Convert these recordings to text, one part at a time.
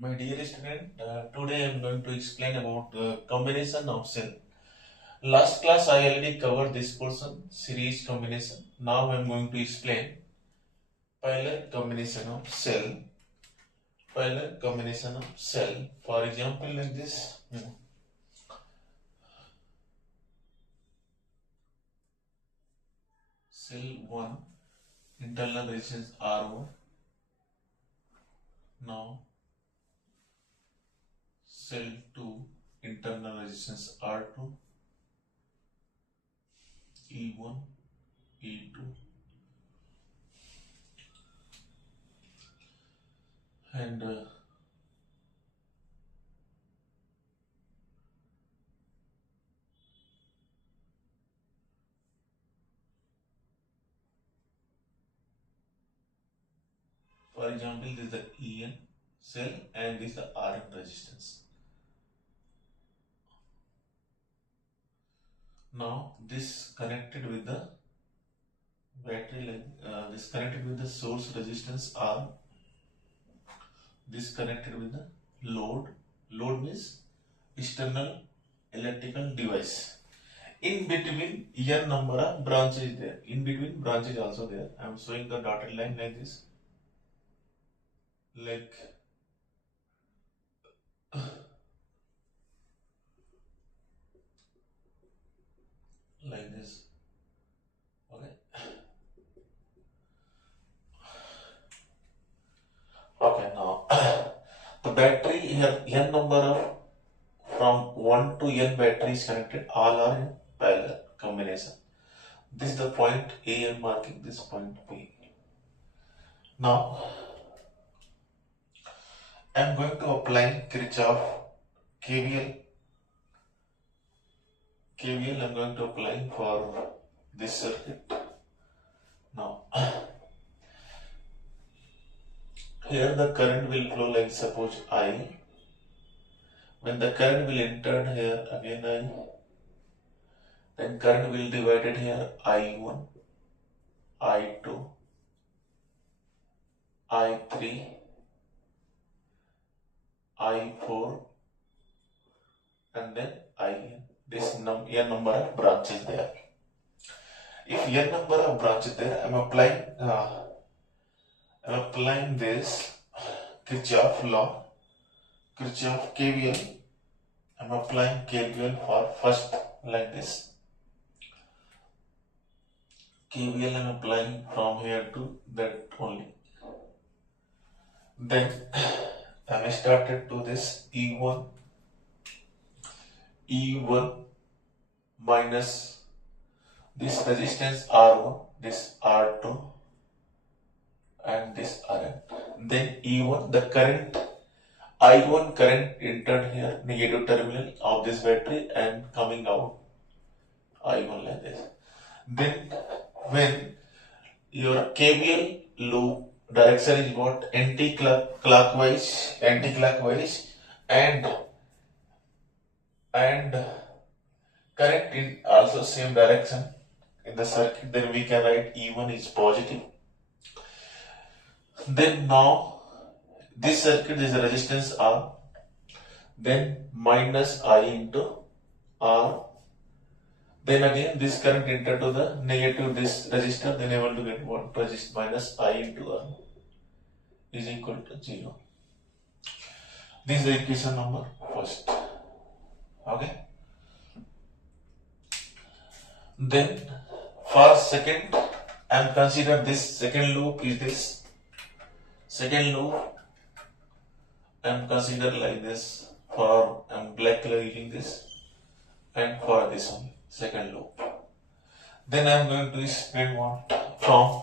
My dear student, today I am going to explain about the combination of cell. Last class I already covered this portion, series combination. Now I am going to explain parallel combination of cell. Parallel combination of cell. For example, like this. Cell 1, internal resistance R1. Now cell 2, internal resistance R2, E1, E2, and for example, this is the En cell and this is the Rn resistance. Now this connected with the battery this connected with the source resistance R. This connected with the load. Load means external electrical device. In between n number of branches there. In between branches also there. I am showing the dotted line like this. Like like this. Okay. Okay, now the battery here n number of from 1 to n battery is connected, all are in parallel combination. This is the point A I am marking this point B. Now I am going to apply Kirchhoff KVL. KVL I am going to apply for this circuit. Now here the current will flow like suppose I. When the current will enter here again I, then current will divided here I1, I2, I3, I4 and then IN. This n number of branches there. If n number of branches there, I'm applying this Kirchhoff law, Kirchhoff KVL. I'm applying KVL for first like this. KVL I'm applying from here to that only. Then I started to this E1 minus this resistance R1, this R2 and this Rn. Then E1, the current I1 current entered here negative terminal of this battery and coming out I1 like this. Then when your KVL loop direction is what anti-clockwise and current in also same direction in the circuit, then we can write E1 is positive. Then now this circuit is a resistance R, then minus I into R. Then again this current enter to the negative this resistor, then able to get what? Resist minus I into R is equal to 0. This is the equation number first. Okay. Then for second, I am consider this second loop is this. Second loop I am consider like this. For I am black color using this, and for this one second loop. Then I am going to explain what from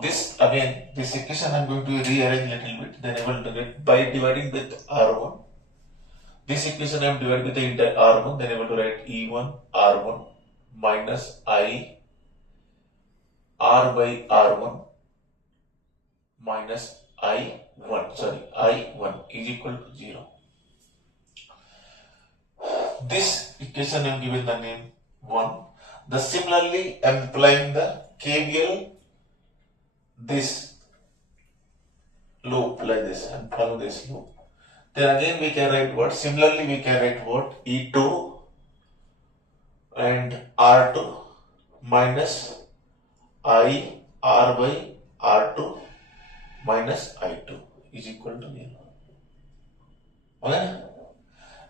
this again. This equation I am going to rearrange little bit. Then able to get by dividing with R1. This equation I am divided with the entire R1. Then able to write E1 R1 minus I R by R1 minus I1 is equal to 0. This equation I am given the name 1. The similarly I am applying the KVL this loop like this and follow this loop. Then again we can write what? Similarly we can write what? E2 and R2 minus I R by R2 minus I2 is equal to 0. Okay?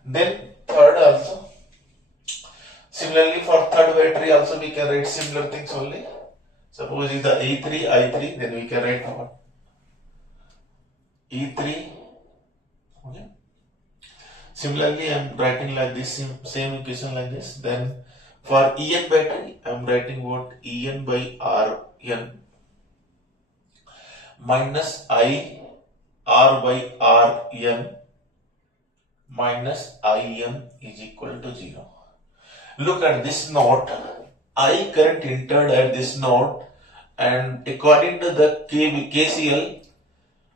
Then third also. Similarly for third battery also we can write similar things only. Suppose is the E3, I3, then we can write what? E3. Okay. Similarly I am writing like this, same equation like this. Then for En battery I am writing what? En by Rn minus I R by Rn minus Im is equal to 0. Look at this node. I current entered at this node, and according to the KCL,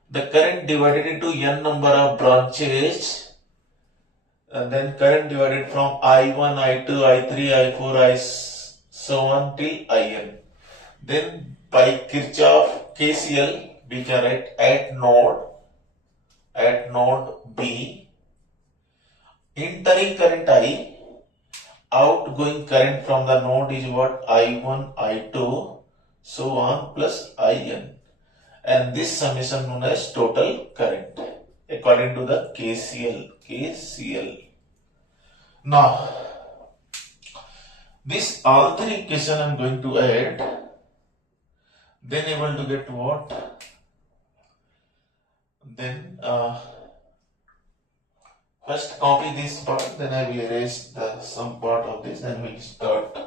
the current divided into n number of branches, and then current divided from I1, I2, I3, I4, so on till In. Then by Kirchhoff KCL, we can write at node B, entering current I, outgoing current from the node is what? I1, I2, so on plus In. And this summation known as total current according to the KCL. Now, this all three equation I am going to add, then able to get what? Then first copy this part, then I will erase some part of this, then we will start.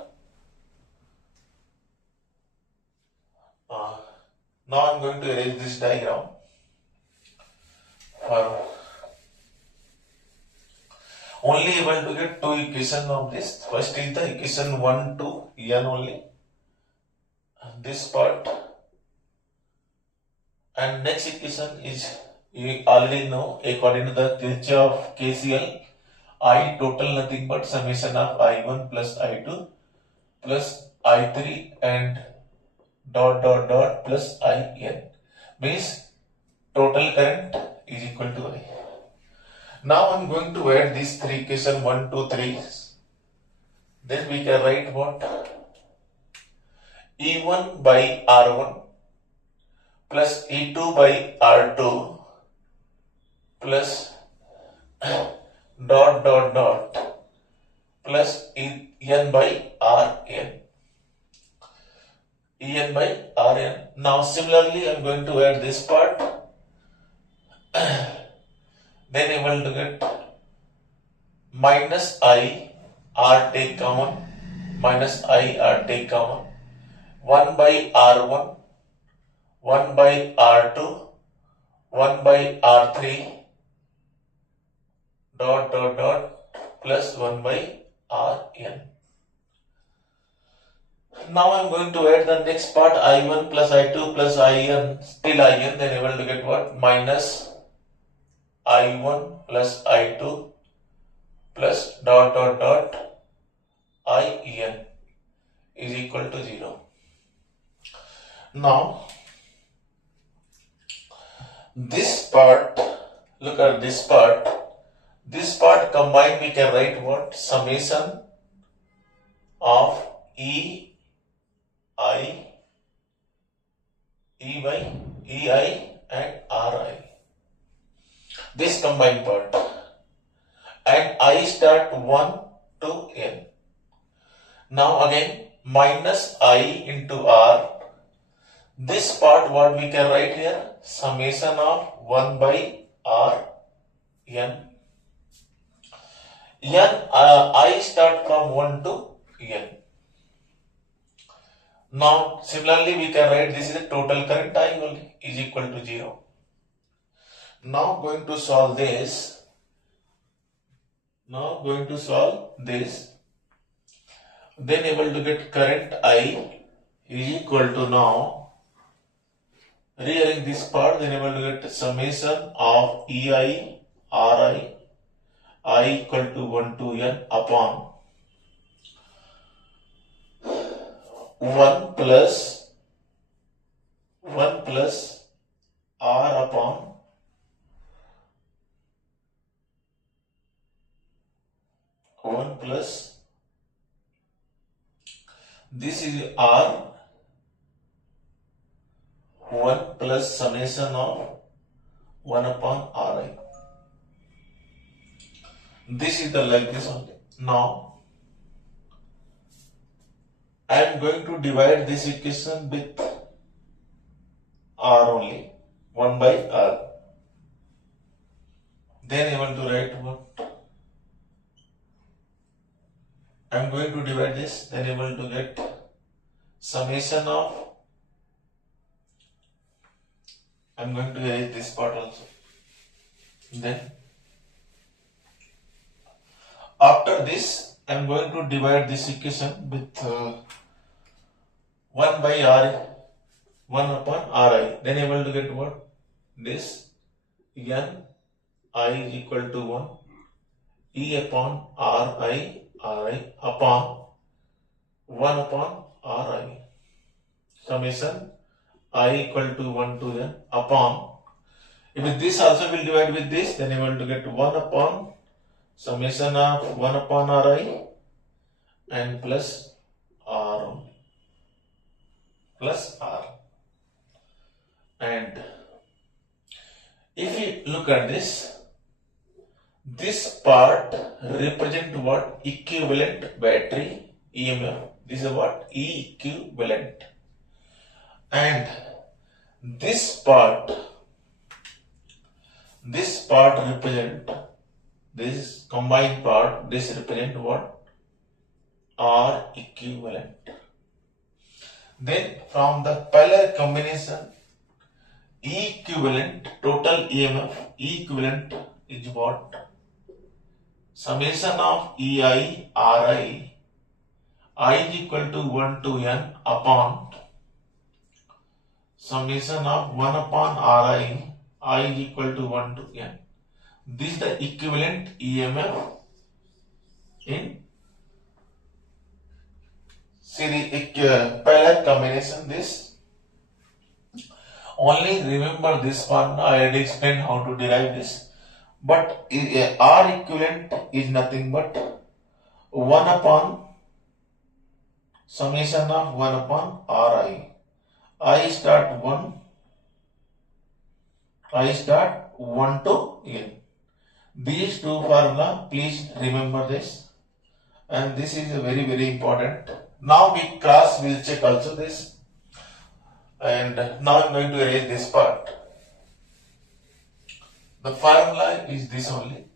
Now I am going to erase this diagram. Only able to get two equations of this. First is the equation 1 to n only. This part. And next equation is, you already know, according to the Kirchhoff KCL, I total nothing but summation of I1 plus I2 plus I3 and dot plus In. Means total current is equal to I. Now I am going to add these three equations 1, 2, 3. Then we can write what? E1 by R1 plus E2 by R2 plus dot plus En by Rn. En by Rn. Now similarly I am going to add this part. Then able to get minus I R take common, minus I R take common, 1 by R1, 1 by R2, 1 by R3, dot plus 1 by Rn. Now I am going to add the next part, I1 plus I2 plus In till In, then able to get what? Minus I1 plus I2 plus dot In is equal to 0. Now this part, look at this part. This part combined we can write what? Summation of E and Ri. This combined part. And I start 1 to n. Now again minus I into R. This part what we can write here? Summation of 1 by R n. I start from 1 to n. Now similarly we can write this is the total current I only is equal to 0. Now going to solve this. Then able to get current I is equal to, now rearrange this part, then able to get summation of EI RI I equal to 1 to n upon 1 plus R upon one plus this is R 1 plus summation of 1 upon Ri. This is the like this only. Now I am going to divide this equation with R only, 1 by R. Then I want to write what? I am going to divide this, then I want to get summation of, I am going to erase this part also. Then after this, I am going to divide this equation with 1 by R, 1 upon Ri. Then I will to get what? This N I is equal to 1 E upon Ri upon 1 upon Ri. Summation I equal to 1 to N upon. If this also will divide with this, then I will to get 1 upon summation of 1 upon Ri and plus R only. Plus R. And if you look at this part represent what? Equivalent battery EMF. This is what? Equivalent. And this part represent, this combined part, this represent what? R equivalent. Then from the parallel combination, equivalent total EMF equivalent is what? Summation of EI Ri I is equal to 1 to N upon summation of 1 upon Ri I is equal to 1 to N. This is the equivalent EMF in parallel combination. This only remember this one. I already explained how to derive this. But R equivalent is nothing but 1 upon summation of 1 upon Ri. I start 1 to N. These two formula, please remember this. And this is very, very important. Now we'll check also this. And now I'm going to erase this part. The formula is this only.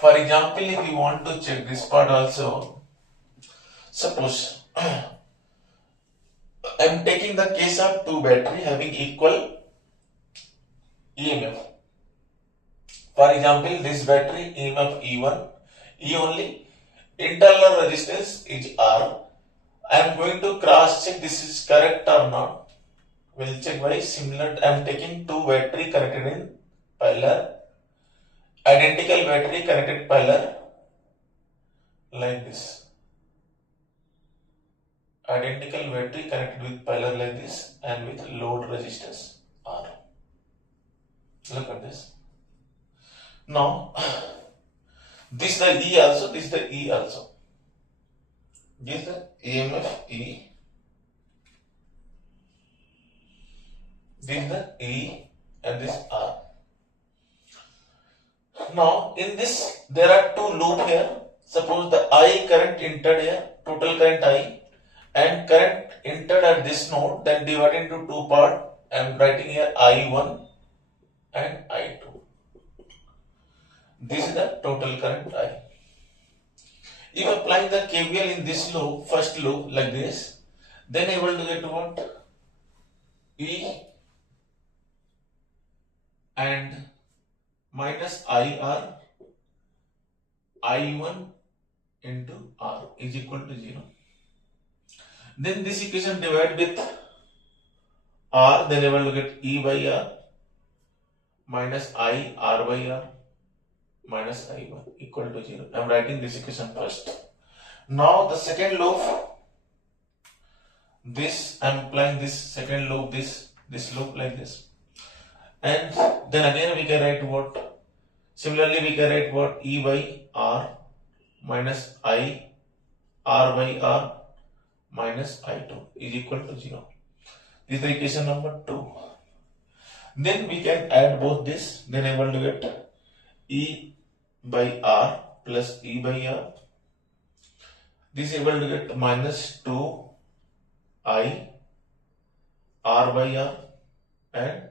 For example, if you want to check this part also, suppose I am taking the case of two battery having equal EMF. For example, this battery EMF E1, E only, internal resistance is R. I am going to cross check this is correct or not. We'll check by similar. I am taking two battery connected in parallel, identical battery connected parallel like this. Identical battery connected with parallel like this and with load resistance R. Look at this. Now, this is the E also, this is the E also. This is the EMF E. This is the E and this R. Now, in this, there are two loops here. Suppose the I current entered here, total current I, and current entered at this node, then divided into two parts. I am writing here I1 and I2. This is the total current I. If applying the KVL in this loop, first loop like this, then able to get what? E and minus IR I1 into R is equal to 0. Then this equation divided with R, then able to get E by R minus I R by R minus I1 equal to 0. I am writing this equation first. Now the second loop, this I'm applying this second loop, this loop like this, and then again we can write what, similarly we can write what, E by R minus I R by R minus I2 is equal to 0. This is the equation number 2. Then we can add both this, then able to get E by R plus E by R. This is able to get minus 2 I R by R, and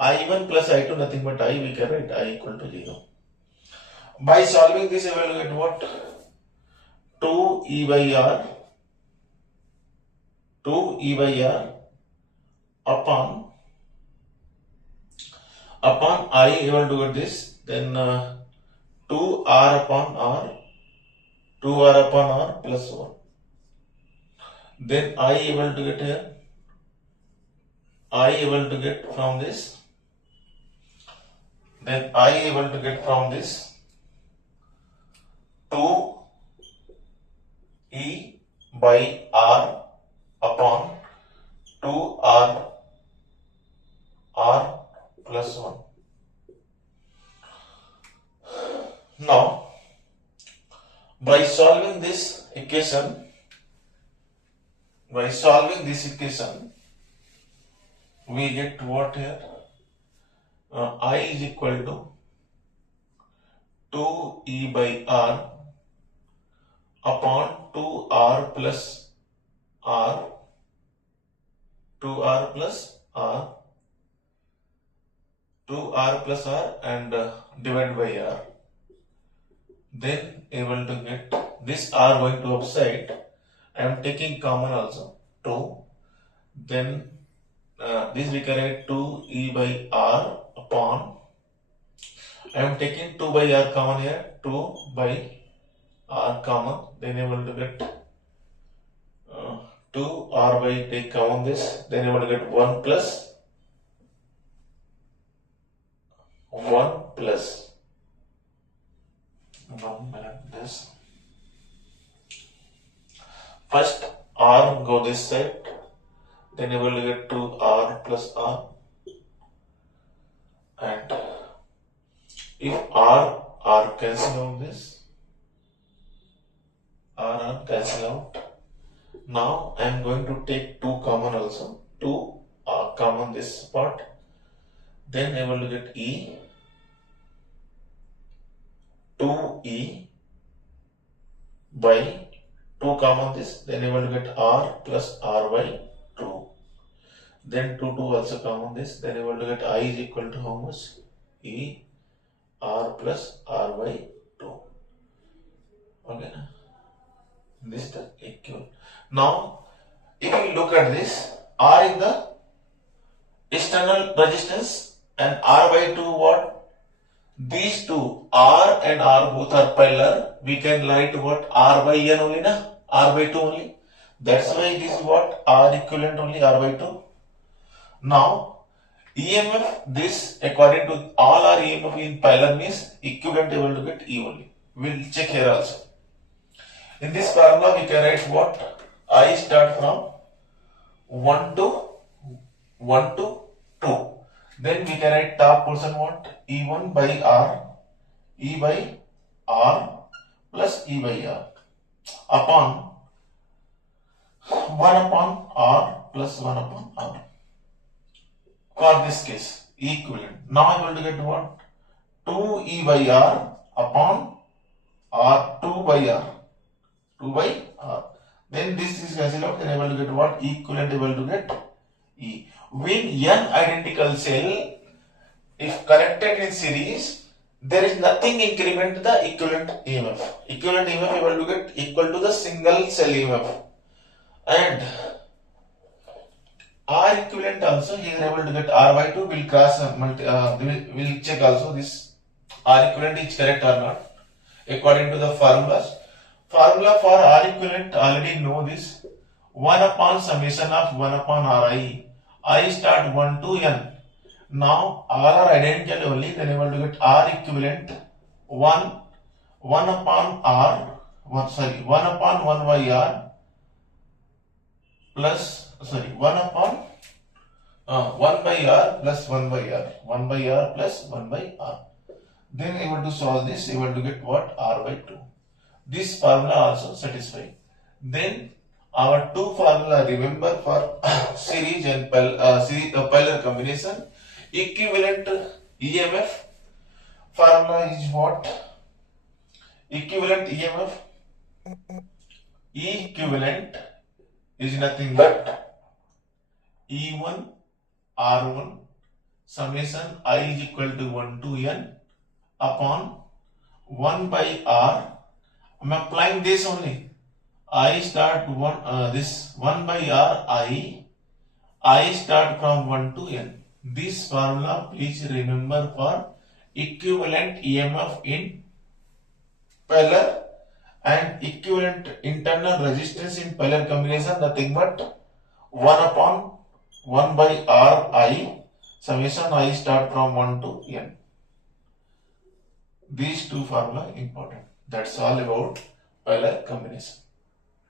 I1 plus I2 nothing but I, we can write I equal to 0. By solving this, able to get what, 2 E by R upon I able to get this, then 2R upon R plus 1. Then I able to get here, I able to get from this, then I able to get from this 2 E by R upon 2R plus 1. Now, by solving this equation, we get what here? I is equal to 2E by R upon 2R plus R, 2R plus R and divided by R. Then able to get this R going to upside. I am taking common also 2. Then this we can write 2E by R upon, I am taking 2 by R common here, 2 by R common, then able to get 2 R by take common this, then able to get 1 plus this. First R go this side, then you will get 2R plus R, and if R cancel out this, R cancel out. Now I am going to take 2 common also, 2 common this part, then I will get E, 2E by 2 common this, then I will get R plus R by 2. Then 2 also common this, then I will get I is equal to how much? E R plus R by 2. Okay. This is the equivalent. Now, if you look at this, R is the external resistance and R by 2 what? These two, R and R both are parallel. We can write what? R by N only, na? R by 2 only. That's why this is what? R equivalent only, R by 2. Now, EMF, this according to all our EMF in parallel means equivalent able to get E only. We'll check here also. In this formula, we can write what? I start from 1 to 2. Then we can write top portion what? E1 by R, E by R plus E by R upon 1 upon R plus 1 upon R. For this case, equivalent. Now I am going to get what? 2 E by R upon R, 2 by R. 2 by R. Then this is cancelled out, then I will get what? Equivalent able to get E. When n identical cell, if connected in series, there is nothing increment the equivalent EMF. Equivalent EMF able to get equal to the single cell EMF. And R equivalent also, he is able to get R by 2, will cross, will check also this R equivalent is correct or not. According to the formulas. Formula for R equivalent already know this. 1 upon summation of 1 upon Ri. I start 1 to n. Now all are identical only, then able to get R equivalent 1 upon R, 1 upon 1 by R plus 1 upon 1 by r plus 1 by r, 1 by r plus 1 by r. Then able to solve this, able to get what? R by 2. This formula also satisfied. Then our two formula, remember, for series and parallel combination. Equivalent EMF formula is what? Equivalent EMF. Equivalent is nothing but E1 R1 summation I is equal to 1 to n upon 1 by r. I am applying this only. I start this 1 by r I start from 1 to n. This formula please remember for equivalent EMF in parallel and equivalent internal resistance in parallel combination, nothing but 1 upon 1 by r I summation I start from 1 to n. These two formula important. That's all about parallel combination.